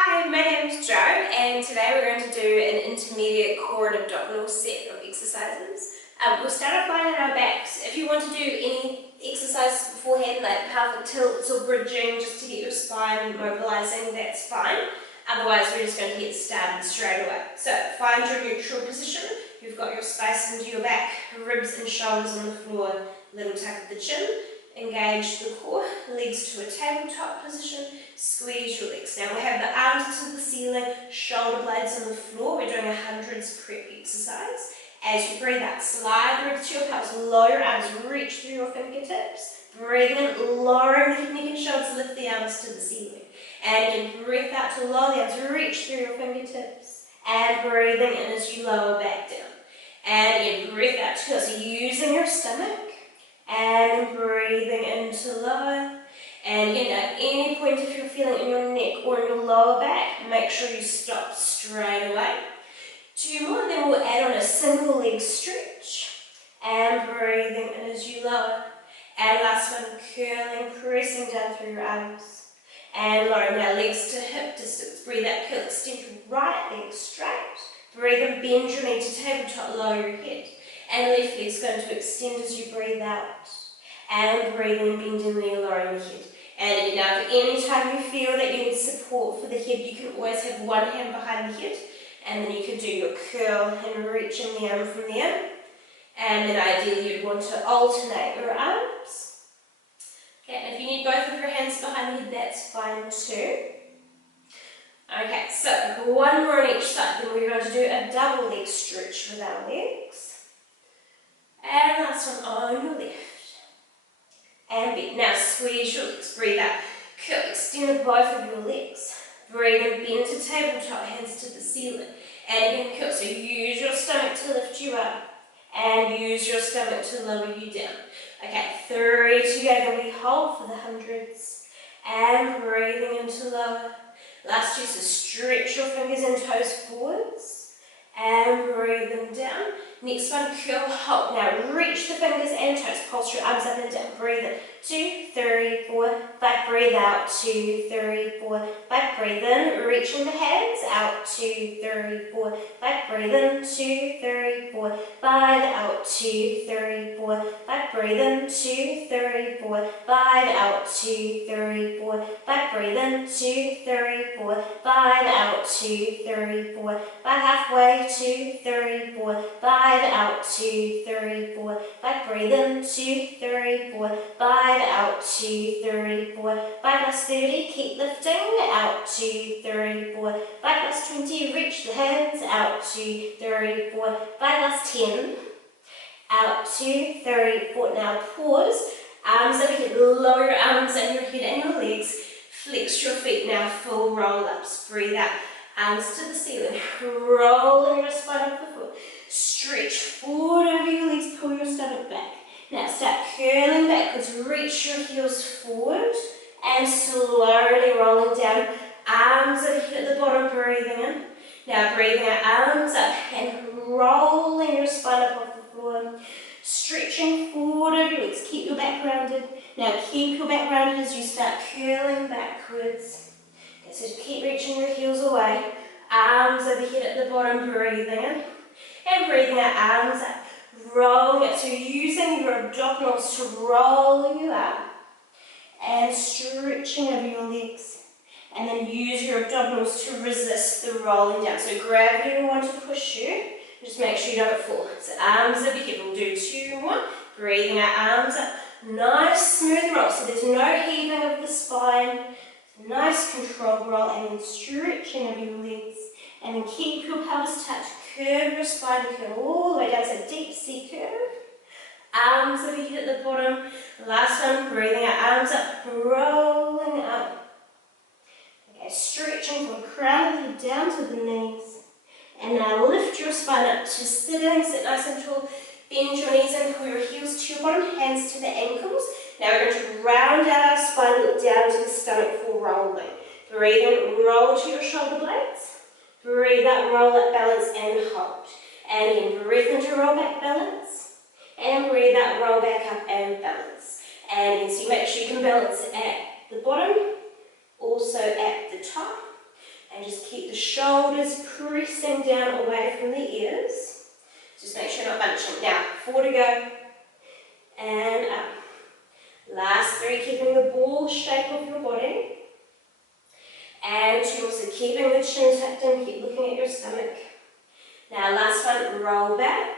Hi, my name is Jo, and today we're going to do an intermediate core and abdominal set of exercises. We'll start off lying on our backs. If you want to do any exercises beforehand, like pelvic tilts or bridging, just to get your spine mobilizing, that's fine. Otherwise, we're just going to get started straight away. So, find your neutral position. You've got your space into your back, ribs and shoulders on the floor, little tuck of the chin. Engage the core, legs to a tabletop position, squeeze your legs. Now we have the arms to the ceiling, shoulder blades on the floor. We're doing a hundreds prep exercise. As you breathe out, slide the ribs to your pelvis, lower your arms, reach through your fingertips. Breathing in, lowering the neck and shoulders, lift the arms to the ceiling. And again, breath out to lower the arms, reach through your fingertips. And breathing in as you lower back down. And again, breath out to so using your stomach. And breathing into lower. And again, at any point if you're feeling in your neck or in your lower back, make sure you stop straight away. 2 more, then we'll add on a single leg stretch. And breathing in as you lower. And last one, curling, pressing down through your arms. And lowering now, legs to hip distance. Breathe out, curl, extend your right leg straight. Breathe in, bend your knee to tabletop, lower your head. And left leg's going to extend as you breathe out. And breathing and bending the knee, lowering the head. And again, now, if any time you feel that you need support for the head, you can always have one hand behind the head. And then you can do your curl and reaching the arm from there. And then ideally you'd want to alternate your arms. Okay, and if you need both of your hands behind the head, that's fine too. Okay, so one more on each side. Then we're going to do a double leg stretch with our legs. And last one on your left. And bend. Now squeeze your legs. Breathe out. Curl. Extend both of your legs. Breathe in. Bend to tabletop. Hands to the ceiling. And again, curl. So use your stomach to lift you up. And use your stomach to lower you down. Okay, 3 together. We hold for the hundreds. And breathing into lower. Last 2. So stretch your fingers and toes forwards. And breathe them down. Next one, curl, hold. Now reach the fingers and toes. Pulse your arms up and down. Breathe in. 2, 3, 4, 5. Breathe out. 2, 3, 4, 5. Breathe in. Reaching the hands out. 2, 3, 4, 5. Breathe in. 2, 3, 4, 5. Out. 2, 3, 4, 5. Breathe in. 2, 3, 4, 5. Out. 2, 3, 4, 5. Breathe in. 2, 3, 4, 5. Out. 2, 3, 4, 5. Halfway. 2, 3, 4, 5. Out. 2, 3, 4, 5. Breathe in. 2, 3, 4, 5. Out. 2, 3, 4, 5. Last 30. Keep lifting. Out. 2, 3, 4, 5. Last 20. Reach the hands. Out. 2, 3, 4, 5. Last 10. Out. 2, 3, 4. Now pause. Arms overhead. Lower your arms and your head and your legs. Flex your feet. Now full roll ups. Breathe out. Arms to the ceiling. Rolling your spine up the foot. Stretch forward over your legs. Pull your stomach back. Now start curling backwards. Reach your heels forward. And slowly rolling down. Arms overhead at the bottom. Breathing in. Now breathing out. Arms up. And rolling your spine up off the floor. Stretching forward over your legs. Keep your back rounded. Now keep your back rounded as you start curling backwards. So keep reaching your heels away, arms overhead at the bottom, breathing in, and breathing out, arms up, rolling up. So using your abdominals to roll you up, and stretching over your legs, and then use your abdominals to resist the rolling down. So gravity will want to push you, just make sure you don't fall. So arms overhead, we'll do 2 more, breathing out, arms up, nice smooth roll, so there's no heaving of the spine. Nice controlled roll and then stretching of your legs. And then keep your pelvis touched. Curve your spine, curl all the way down. So deep C curve. Arms overhead at the bottom. Last one, breathing out, arms up, rolling up. Okay, stretching from the crown of the head down to the knees. And now lift your spine up to sitting. Sit nice and tall. Bend your knees and pull your heels to your bottom, hands to the ankles. Now we're going to round out our spine, look down to the stomach for rolling. Breathe in, roll to your shoulder blades. Breathe out, roll up, balance and hold. And again, breathe into roll back, balance. And breathe out, roll back up and balance. And again, so you make sure you can balance at the bottom, also at the top. shoulders pressing down away from the ears. Just make sure you're not bunching. Now, 4 to go. And up. Last 3, keeping the ball shape of your body. And 2, also keeping the chin tucked in, keep looking at your stomach. Now, last one, roll back,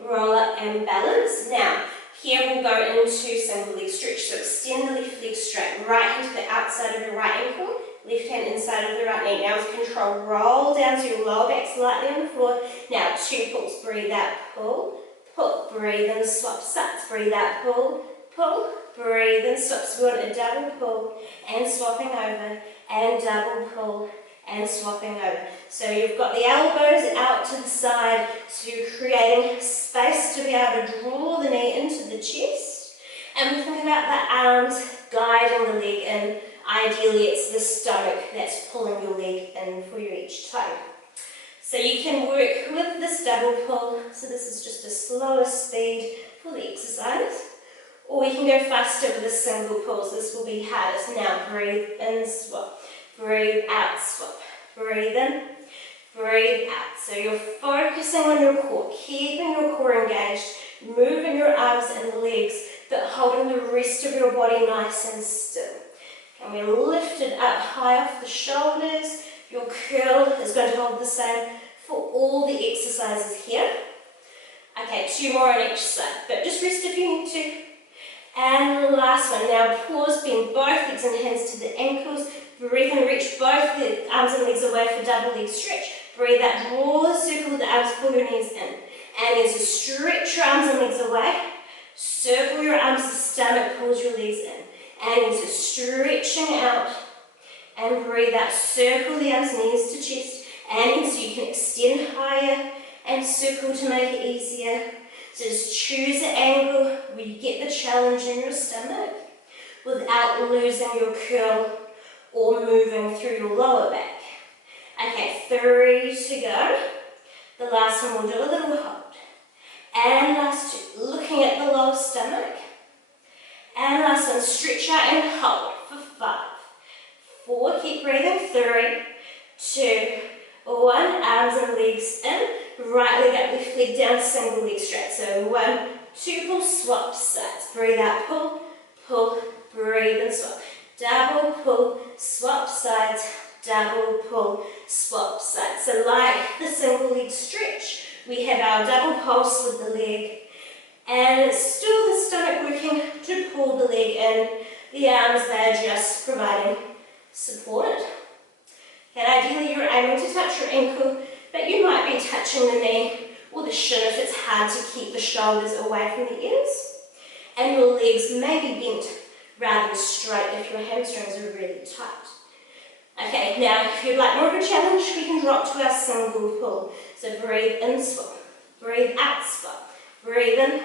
roll up and balance. Now, here we'll go into single leg stretch. So extend the left leg straight, right hand to the outside of your right ankle, left hand inside of the right knee. Now with control, roll down to your lower back slightly on the floor. Now 2 pulls, breathe out, pull, pull, breathe in, swap sides, breathe out, pull, pull, breathe in, swap. So we want a double pull and swapping over, and double pull and swapping over. So you've got the elbows out to the side, so you're creating space to be able to draw the knee into the chest. And we think about the arms guiding the leg in. Ideally it's the stomach that's pulling your leg in for you each time. So you can work with this double pull, so this is just a slower speed for the exercise. Or we can go faster with the single pulls. This will be hardest. Now breathe in, swap. Breathe out, swap. Breathe in, breathe out. So you're focusing on your core, keeping your core engaged, moving your arms and legs, but holding the rest of your body nice and still. And we're lifted up high off the shoulders. Your curl is going to hold the same for all the exercises here. Okay, 2 more on each side, but just rest if you need to. And the last one, now pause, bend both legs and hands to the ankles. Breathe and reach both the arms and legs away for double leg stretch. Breathe out, draw the circle with the arms, pull your knees in. And then to stretch your arms and legs away. Circle your arms, the stomach pulls your legs in. And then to stretching out. And breathe out, circle the arms, knees to chest. And then so you can extend higher and circle to make it easier. So just choose an angle where you get the challenge in your stomach without losing your curl or moving through your lower back. Okay, 3 to go. The last one we'll do a little hold. And last 2, looking at the lower stomach. And last one, stretch out and hold for 5, 4, keep breathing, 3, 2, 1, arms and legs in, right leg up, left leg down, single leg straight. So 1, 2, pull, swap sides, breathe out, pull, pull, breathe and swap. Double pull, swap sides, double pull, swap sides. So like the single leg stretch, we have our double pulse with the leg, and it's still the stomach working to pull the leg in. The arms, they're just providing support. And ideally you're aiming to touch your ankle, but you might be touching the knee or the shin if it's hard to keep the shoulders away from the ears. And your legs may be bent rather than straight if your hamstrings are really tight. Okay, now if you'd like more of a challenge, we can drop to our single pull. So breathe in, swap. Breathe out, swap. Breathe in,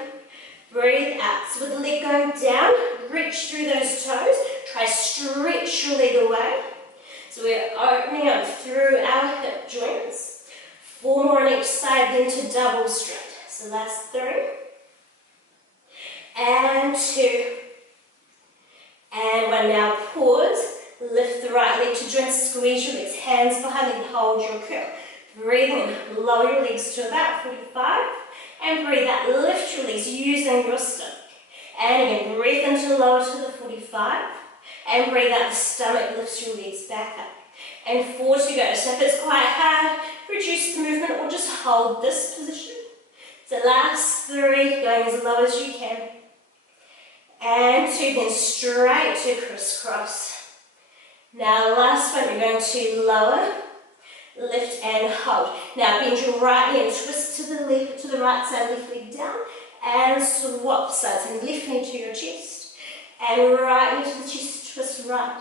breathe out. So with the leg going down, reach through those toes. Try stretch your leg away. So we're opening up through our hip joints. 4 more on each side, then to double straight. So last 3. And 2. And 1. Now pause. Lift the right leg to join, squeeze your legs, hands behind and hold your curl. Breathe in, lower your legs to about 45. And breathe out, lift your legs using your stomach. And again, breathe in to lower to the 45. And breathe out, the stomach lifts your legs back up. And 4 to go. So if it's quite hard, reduce the movement or just hold this position. So last 3, going as low as you can. And 2, then straight to crisscross. Now last one, we're going to lower, lift and hold. Now bend your right knee and twist to the left, to the right side, left leg down, and swap sides. And left knee to your chest, and right knee to the chest, twist right.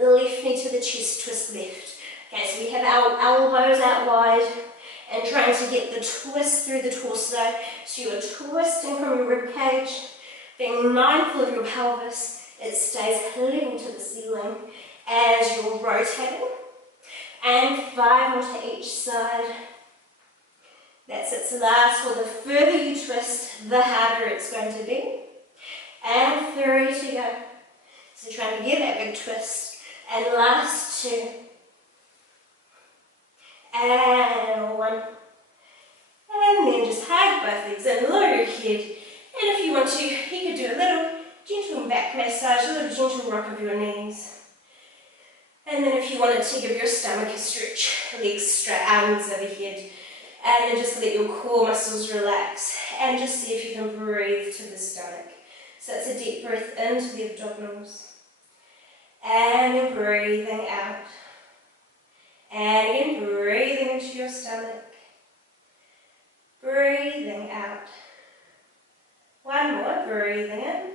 Left knee to the chest, twist left. Okay, so we have our elbows out wide and trying to get the twist through the torso. So you're twisting from your rib cage, being mindful of your pelvis. It stays level to the ceiling as you're rotating. And 5 more to each side. That's it. So last one, the further you twist, the harder it's going to be. And 3 to go. So trying to get that big twist. And last 2. and one. And then just hug both legs in, lower your head. And if you want to, you could do a little gentle back massage, a little gentle rock of your knees. And then if you wanted to give your stomach a stretch, legs straight, arms overhead. And then just let your core muscles relax. And just see if you can breathe to the stomach. So it's a deep breath into the abdominals. And then breathing out. And again, breathing into your stomach. Breathing out. One more, breathing in.